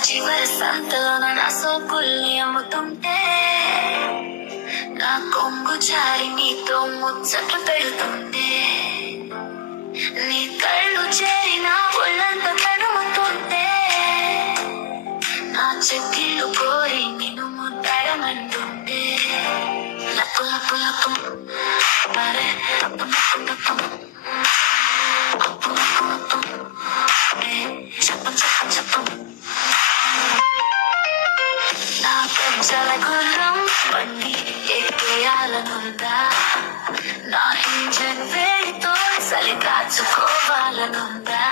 చివరి సంతలోన నా సోకుల్ని అమ్ముతుంటే నా కొంగు చారి నీతో ముచ్చట్లు పెడుతుంటే నీ కళ్ళు చేరి నా ఒళ్ళంత తడుముతుంటే నా చెక్కిళ్ళు కోరి నిన్ను ముద్దడమంటుంటే లప్పు లప్పు లప్పు మరే లప్పు లప్పు లప్పు లప్పు లప్పు లప్పు చెప్పు చెప్పు చెప్పు నా పెంచల గుర్రం బండి ఎక్కేయాలనుందా నా ఇంజన్ వేడితో చలి కాచుకోవాలనుందా